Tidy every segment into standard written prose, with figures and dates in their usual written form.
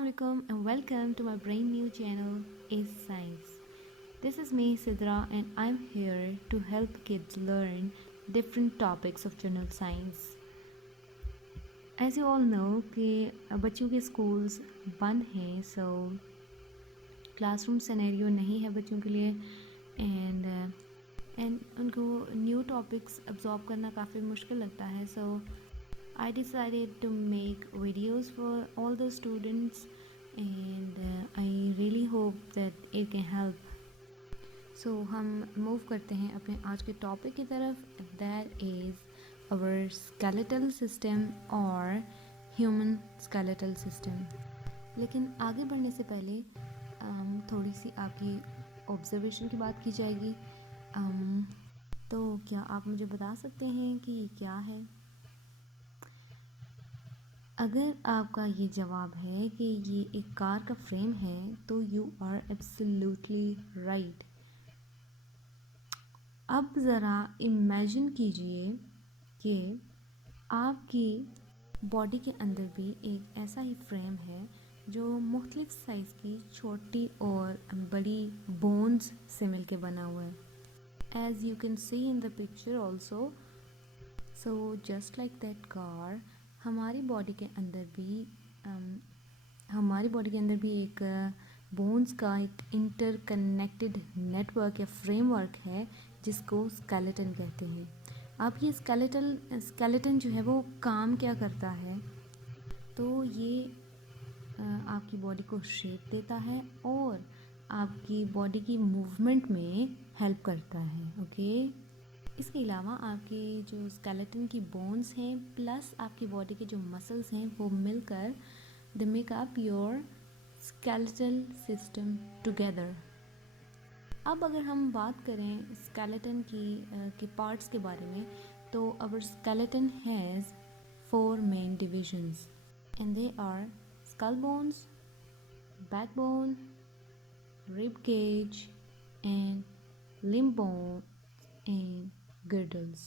Assalamualaikum and welcome to my brand new channel Is Science. This is me Sidra and I'm here to help kids learn different topics of general science. As you all know कि बच्चों के schools बंद हैं, so classroom scenario नहीं है बच्चों के लिए and उनको new topics absorb करना काफ़ी मुश्किल लगता है. So I decided to make videos for all the students and I really hope that it can help. So हम move करते हैं अपने आज के टॉपिक की तरफ, that is our skeletal system or human skeletal system. लेकिन आगे बढ़ने से पहले थोड़ी सी आपकी ऑब्जर्वेशन की बात की जाएगी. तो क्या आप मुझे बता सकते हैं कि ये क्या है? अगर आपका ये जवाब है कि ये एक कार का फ्रेम है तो यू आर एब्सोल्युटली राइट. अब ज़रा इमेजिन कीजिए कि आपकी बॉडी के अंदर भी एक ऐसा ही फ्रेम है जो मुख्तलिफ साइज़ की छोटी और बड़ी बोन्स से मिलके बना हुआ है. As you can see in the picture also. So just like that car हमारी बॉडी के अंदर भी एक बोन्स का एक इंटरकनेक्टेड नेटवर्क या फ्रेमवर्क है जिसको स्केलेटन कहते हैं. अब ये स्केलेटन जो है वो काम क्या करता है? तो ये आपकी बॉडी को शेप देता है और आपकी बॉडी की मूवमेंट में हेल्प करता है. ओके. इसके अलावा आपके जो स्केलेटन की बोन्स हैं प्लस आपकी बॉडी के जो मसल्स हैं वो मिलकर they make up your skeletal system together. अब अगर हम बात करें स्केलेटन के पार्ट्स के बारे में तो our skeleton has 4 main divisions and they are skull bones, backbone, rib cage and limb bone and girdles.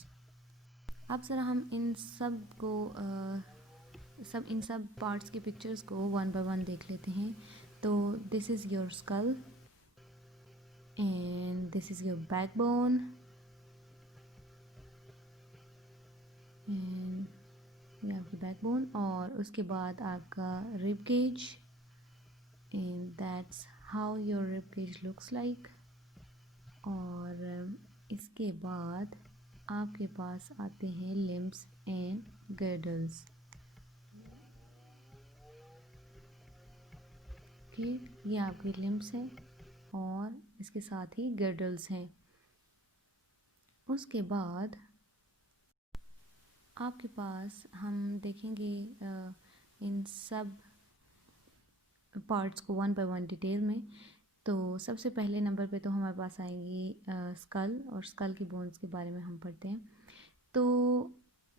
अब ज़रा हम इन सब पार्ट्स के पिक्चर्स को वन बाय वन देख लेते हैं. तो this is your skull and this is your backbone and ये आपकी बैकबोन और उसके बाद आपका rib cage and that's how your rib cage looks like. और इसके बाद आपके पास आते हैं लिम्ब्स एंड गिर्डल्स. ओके. ये आपके लिम्ब्स हैं और इसके साथ ही गिर्डल्स हैं. उसके बाद आपके पास हम देखेंगे इन सब पार्ट्स को वन बाय वन डिटेल में. तो सबसे पहले नंबर पे तो हमारे पास आएंगी स्कल और स्कल की बोन्स के बारे में हम पढ़ते हैं. तो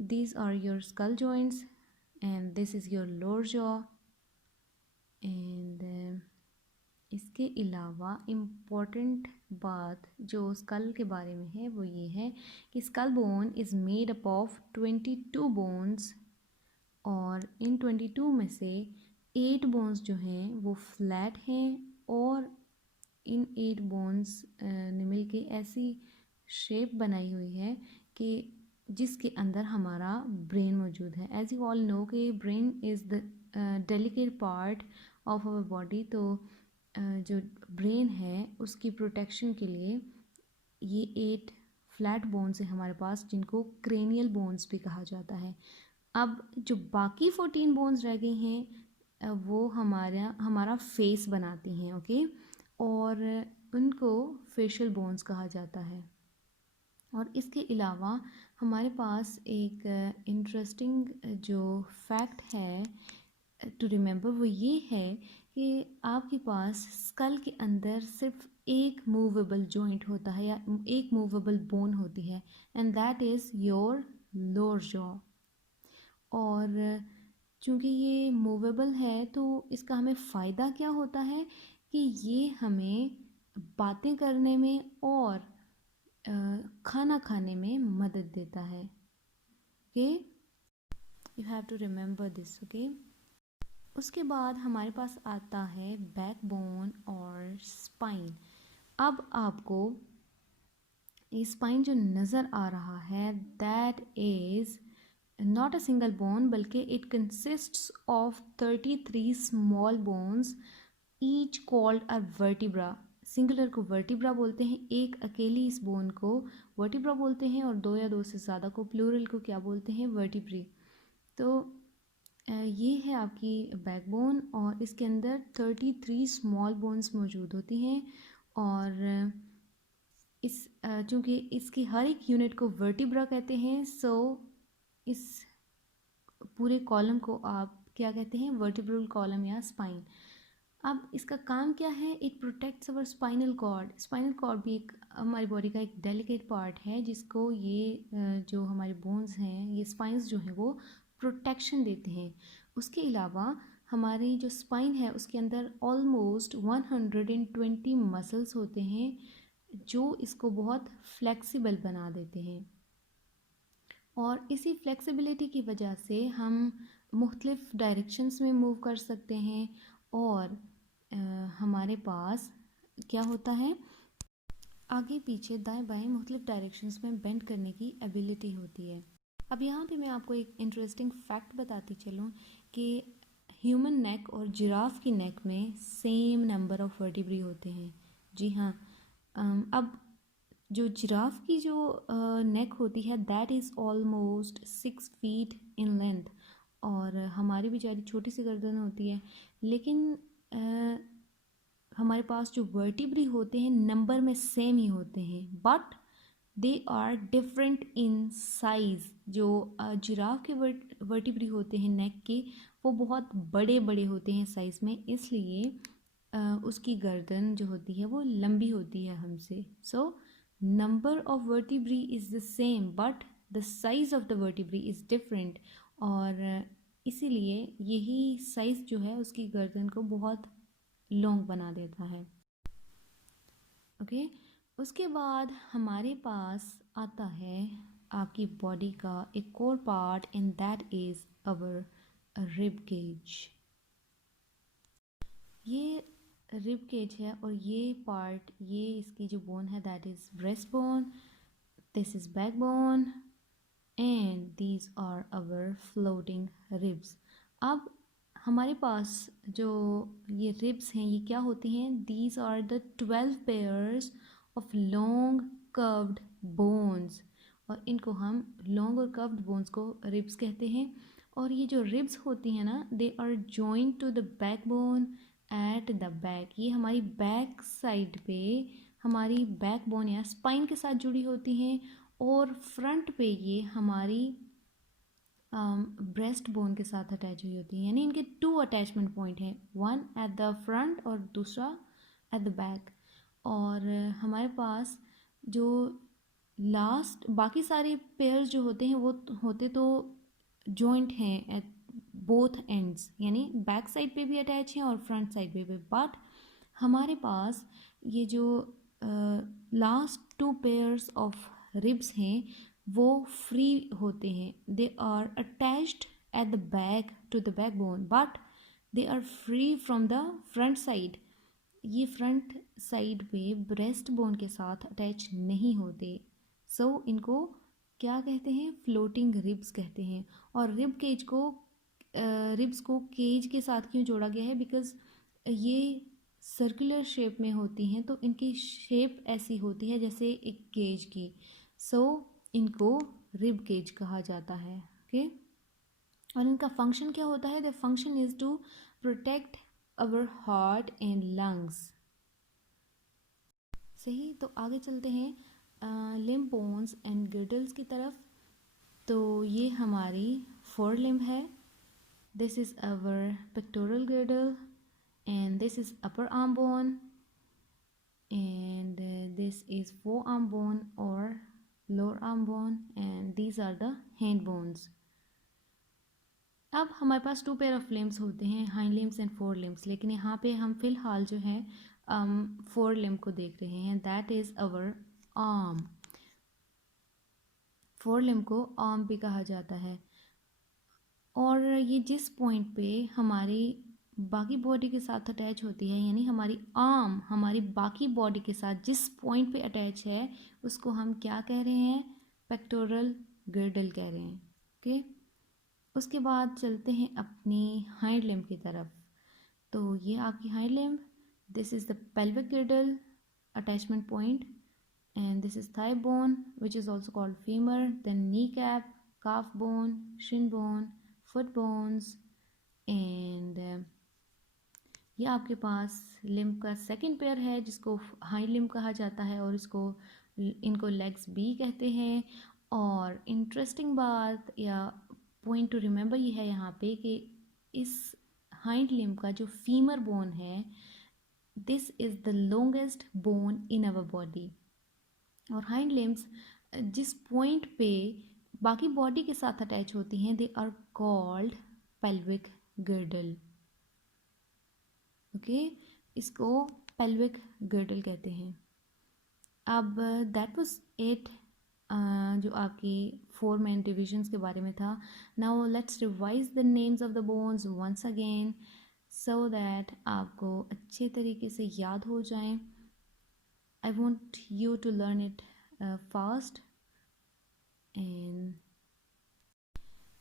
these are your skull joints and this is your lower jaw. And इसके अलावा इम्पॉर्टेंट बात जो स्कल के बारे में है वो ये है कि skull bone is made up of 22 bones और इन 22 में से 8 बोन्स जो हैं वो फ्लैट हैं और इन 8 बोन्स ने मिल के ऐसी शेप बनाई हुई है कि जिसके अंदर हमारा ब्रेन मौजूद है. एज यू ऑल नो कि brain is the delicate part of our body. तो जो ब्रेन है उसकी प्रोटेक्शन के लिए ये 8 फ्लैट बोन्स हैं हमारे पास जिनको क्रेनियल बोन्स भी कहा जाता है. अब जो बाकी 14 बोन्स रह गई हैं वो हमारा फेस बनाती हैं. ओके. और उनको फेशियल बोन्स कहा जाता है. और इसके अलावा हमारे पास एक इंटरेस्टिंग जो फैक्ट है टू रिमेंबर वो ये है कि आपके पास स्कल के अंदर सिर्फ एक मूवेबल जॉइंट होता है या एक मूवेबल बोन होती है and that is your lower jaw. और चूँकि ये मूवेबल है तो इसका हमें फ़ायदा क्या होता है कि ये हमें बातें करने में और खाना खाने में मदद देता है. Okay. You have to remember this. Okay. उसके बाद हमारे पास आता है बैकबोन और स्पाइन। अब आपको ये स्पाइन जो नज़र आ रहा है that is not a single bone, बल्कि it consists of 33 small bones each called a vertebra. Singular को वर्टिब्रा बोलते हैं, एक अकेली इस बोन को वर्टिब्रा बोलते हैं, और दो या दो से ज़्यादा को प्लूरल को क्या बोलते हैं, वर्टिब्री। तो ये है आपकी बैकबोन, और इसके अंदर 33 स्मॉल बोन्स मौजूद होती हैं, और इस चूँकि इसकी हर एक यूनिट को वर्टिब्रा कहते हैं, सो इस पूरे कॉलम को आप क्या कहते हैं, वर्टिब्रल कॉलम या स्पाइन। अब इसका काम क्या है, it protects our spinal cord. Spinal cord भी एक हमारी बॉडी का एक डेलिकेट पार्ट है, जिसको ये जो हमारे बोन्स हैं, ये स्पाइंस जो हैं वो प्रोटेक्शन देते हैं। उसके अलावा हमारी जो स्पाइन है उसके अंदर ऑलमोस्ट 120 मसल्स होते हैं, जो इसको बहुत फ्लेक्सिबल बना देते हैं, और इसी फ्लेक्सिबिलिटी की वजह से हम मुख्तलिफ़ डायरेक्शंस में मूव कर सकते हैं, और हमारे पास क्या होता है, आगे पीछे दाएं बाएं मुख्तलिफ़ डायरेक्शंस में बेंड करने की एबिलिटी होती है। अब यहाँ पे मैं आपको एक इंटरेस्टिंग फैक्ट बताती चलूँ कि ह्यूमन नेक और जिराफ की नेक में सेम नंबर ऑफ वर्टिब्री होते हैं। जी हाँ। अब जो जिराफ की जो नेक होती है that is almost 6 feet in length, और हमारी बेचारी छोटी सी गर्दन होती है, लेकिन हमारे पास जो वर्टिब्री होते हैं नंबर में सेम ही होते हैं, but they are different in size. जो जिराफ के वर्टिब्री होते हैं नेक के, वो बहुत बड़े बड़े होते हैं साइज़ में, इसलिए उसकी गर्दन जो होती है वो लंबी होती है हमसे। So number of vertebrae is the same but the size of the vertebrae is different, और इसीलिए यही साइज़ जो है उसकी गर्दन को बहुत लॉन्ग बना देता है। ओके उसके बाद हमारे पास आता है आपकी बॉडी का एक और part, and that is our rib cage. ये रिब केज है, और ये पार्ट, ये इसकी जो बोन है that is breast bone, this is back bone, and these are our floating ribs. अब हमारे पास जो ये रिब्स हैं ये क्या होती हैं, these are the 12 pairs of long curved bones, और इनको हम लॉन्ग और कर्व्ड बोन्स को रिब्स कहते हैं। और ये जो रिब्स होती हैं ना, they are joint to the back bone at the back. ये हमारी बैक साइड पे हमारी बैक बोन या स्पाइन के साथ जुड़ी होती हैं, और फ्रंट पे ये हमारी ब्रेस्ट बोन के साथ अटैच हुई होती है, यानी इनके 2 अटैचमेंट पॉइंट हैं, वन एट द फ्रंट और दूसरा एट द बैक। और हमारे पास जो लास्ट बाकी सारे पेयर्स जो होते हैं वो होते तो जॉइंट हैं एट बोथ एंड्स, यानी बैक साइड पे भी अटैच हैं और फ्रंट साइड पे भी, बट हमारे पास ये जो लास्ट 2 पेयर्स ऑफ रिब्स हैं वो फ्री होते हैं, they are attached at the back to the back bone, but they are free from the front side. ये फ्रंट साइड पे ब्रेस्ट बोन के साथ अटैच नहीं होते, सो इनको क्या कहते हैं, फ्लोटिंग रिब्स कहते हैं। और रिब केज को रिब्स को केज के साथ क्यों जोड़ा गया है, बिकॉज ये सर्कुलर शेप में होती हैं, तो इनकी शेप ऐसी होती है जैसे एक केज की, सो इनको रिब केज कहा जाता है। ओके और इनका फंक्शन क्या होता है, the function is to protect our heart and lungs. सही, तो आगे चलते हैं लिम्ब बोन्स एंड गिर्डल्स की तरफ। तो ये हमारी फोर लिम्ब है, this is our pectoral गिर्डल, and this is upper arm bone, and this is forearm bone or lower arm bone, and these are the hand bones. अब हमारे पास 2 पेयर ऑफ लिम्स होते हैं, hind limbs and four limbs, लेकिन यहाँ पे हम फिलहाल जो है फोर लिम्ब को देख रहे हैं, that is our arm. Four limb को आर्म भी कहा जाता है। और ये जिस पॉइंट पे हमारी बाकी बॉडी के साथ अटैच होती है, यानी हमारी आर्म हमारी बाकी बॉडी के साथ जिस पॉइंट पे अटैच है, उसको हम क्या कह रहे हैं? पेक्टोरल गिर्डल कह रहे हैं। ओके, उसके बाद चलते हैं अपनी हाइंड लिम्ब की तरफ। तो ये आपकी hind limb, this is the pelvic गिर्डल attachment point, and this is thigh bone which is also called femur, then kneecap, calf bone, shin bone, foot bones, and ये आपके पास लिम्ब का सेकंड पेयर है जिसको हाइंड लिम्ब कहा जाता है, और इनको लेग्स भी कहते हैं। और इंटरेस्टिंग बात या पॉइंट टू रिमेंबर ये है यहाँ पे कि इस हाइंड लिम्ब का जो फीमर बोन है, this is the longest bone in our body. और हाइंड लिम्ब्स जिस पॉइंट पे बाकी बॉडी के साथ अटैच होती हैं, they are called pelvic girdle. Okay, इसको पेल्विक गिर्डल कहते हैं। अब दैट वाज इट, जो आपकी 4 मेन डिविजन्स के बारे में था। Now let's revise the names of the bones once again so that आपको अच्छे तरीके से याद हो जाएं। I want you to learn it fast. And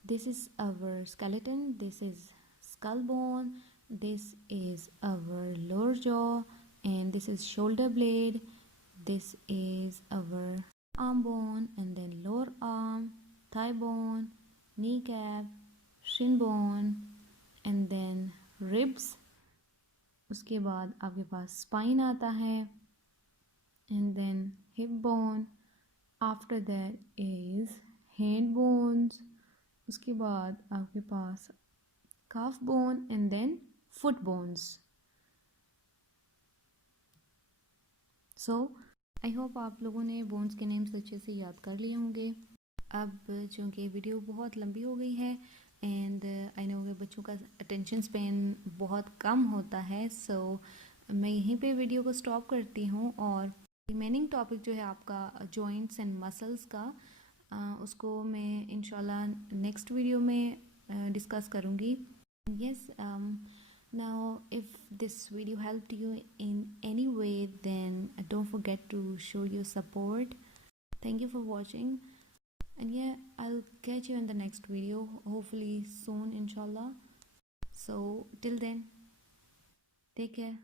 this is our skeleton, this is skull bone, this is our lower jaw, and this is shoulder blade, this is our arm bone, and then lower arm, thigh bone, kneecap, shin bone, and then ribs. उसके बाद आपके पास spine आता है, and then hip bone. After that is hand bones. उसके बाद आपके पास calf bone and then foot bones. So I hope आप लोगों ने bones के names अच्छे से याद कर लिए होंगे। अब चूँकि वीडियो बहुत लंबी हो गई है एंड आई नो कि बच्चों का अटेंशन स्पेन बहुत कम होता है, सो मैं यहीं पे वीडियो को स्टॉप करती हूँ। और रिमेनिंग टॉपिक जो है आपका जॉइंट्स एंड मसल्स का, उसको मैं इंशाल्लाह नेक्स्ट वीडियो में डिस्कस करूँगी। Yes, now if this video helped you in any way, then don't forget to show your support. Thank you for watching, and yeah, I'll catch you in the next video, hopefully soon inshallah. So till then, take care.